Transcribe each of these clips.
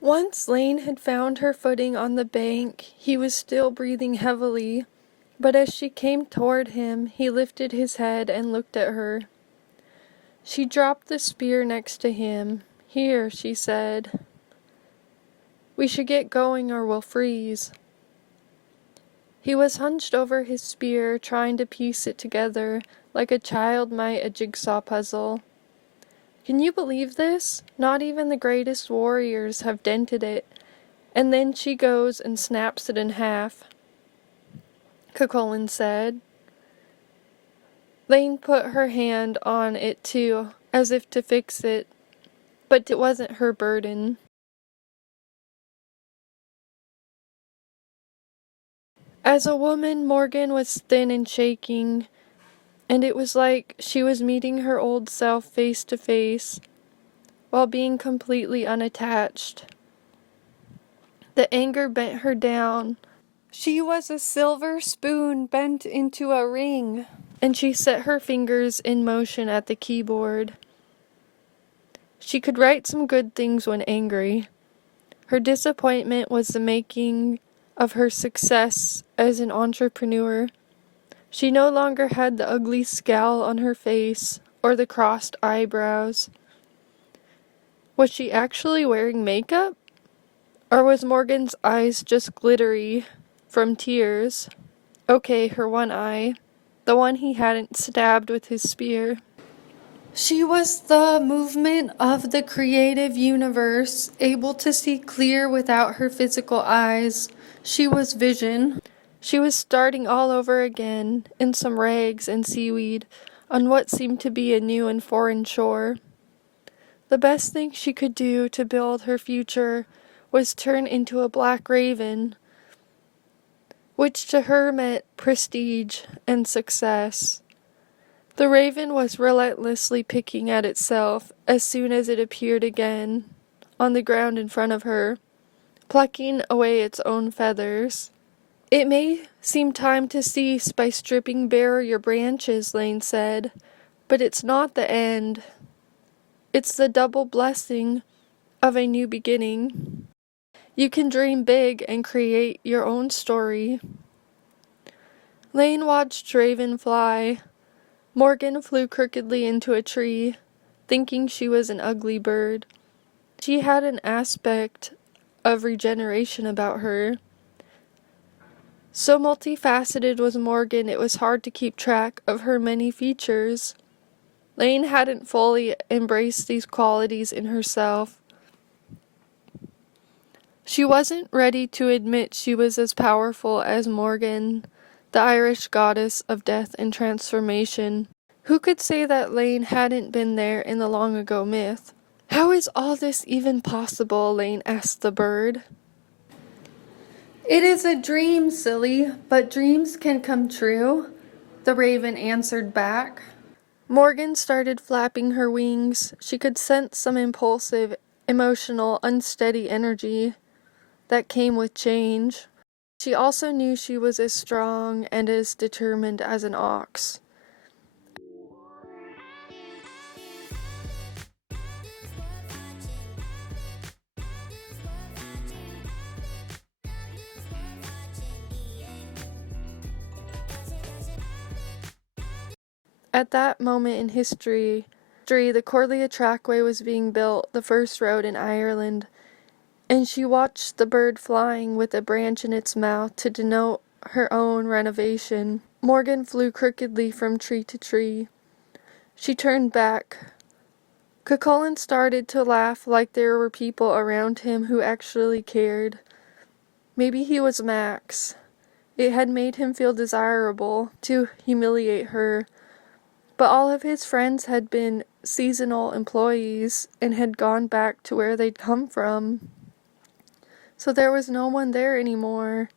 Once Laine had found her footing on the bank, he was still breathing heavily, but as she came toward him, he lifted his head and looked at her. She dropped the spear next to him. "Here," she said. "We should get going or we'll freeze." He was hunched over his spear, trying to piece it together, like a child might a jigsaw puzzle. "Can you believe this? Not even the greatest warriors have dented it, and then she goes and snaps it in half," Cuchulain said. Laine put her hand on it too, as if to fix it, but it wasn't her burden. As a woman, Morgan was thin and shaking, and it was like she was meeting her old self face to face, while being completely unattached. The anger bent her down. She was a silver spoon bent into a ring, and she set her fingers in motion at the keyboard. She could write some good things when angry. Her disappointment was the making of her success as an entrepreneur. She no longer had the ugly scowl on her face or the crossed eyebrows. Was she actually wearing makeup? Or was Morgan's eyes just glittery from tears? Okay, her one eye, the one he hadn't stabbed with his spear. She was the movement of the creative universe, able to see clear without her physical eyes. She was vision. She was starting all over again, in some rags and seaweed, on what seemed to be a new and foreign shore. The best thing she could do to build her future was turn into a black raven, which to her meant prestige and success. The raven was relentlessly picking at itself as soon as it appeared again, on the ground in front of her, plucking away its own feathers. "It may seem time to cease by stripping bare your branches," Laine said, "but it's not the end. It's the double blessing of a new beginning. You can dream big and create your own story." Laine watched Raven fly. Morgan flew crookedly into a tree, thinking she was an ugly bird. She had an aspect of regeneration about her. So multifaceted was Morgan, it was hard to keep track of her many features. Laine hadn't fully embraced these qualities in herself. She wasn't ready to admit she was as powerful as Morgan, the Irish goddess of death and transformation. Who could say that Laine hadn't been there in the long ago myth? "How is all this even possible?" Laine asked the bird. "It is a dream, silly, but dreams can come true," the raven answered back. Morgan started flapping her wings. She could sense some impulsive, emotional, unsteady energy that came with change. She also knew she was as strong and as determined as an ox. At that moment in history, the Corlea Trackway was being built, the first road in Ireland, and she watched the bird flying with a branch in its mouth to denote her own renovation. Morgan flew crookedly from tree to tree. She turned back, Cuchulain started to laugh like there were people around him who actually cared. Maybe he was Max. It had made him feel desirable to humiliate her, but all of his friends had been seasonal employees and had gone back to where they'd come from. So there was no one there anymore.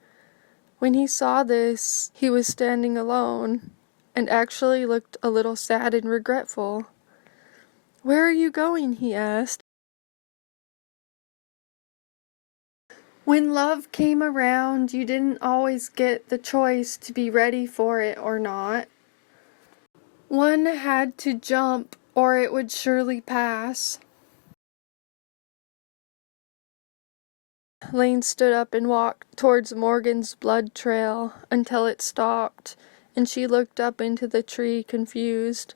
When he saw this, he was standing alone, and actually looked a little sad and regretful. "Where are you going?" he asked. When love came around, you didn't always get the choice to be ready for it or not. One had to jump, or it would surely pass. Laine stood up and walked towards Morgan's blood trail until it stopped, and she looked up into the tree, confused.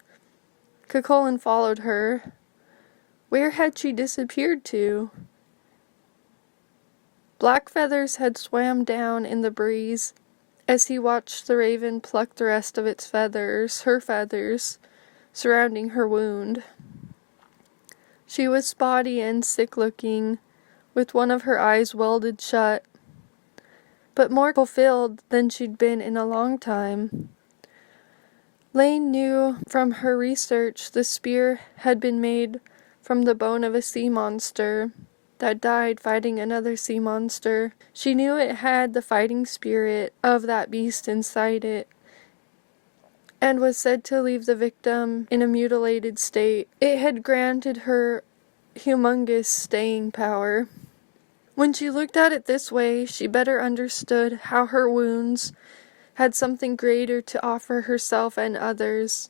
Cuchulain followed her. Where had she disappeared to? Black feathers had swam down in the breeze as he watched the raven pluck the rest of its feathers, her feathers, surrounding her wound. She was spotty and sick-looking, with one of her eyes welded shut, but more fulfilled than she'd been in a long time. Laine knew from her research the spear had been made from the bone of a sea monster that died fighting another sea monster. She knew it had the fighting spirit of that beast inside it, and was said to leave the victim in a mutilated state. It had granted her humongous staying power. When she looked at it this way, she better understood how her wounds had something greater to offer herself and others.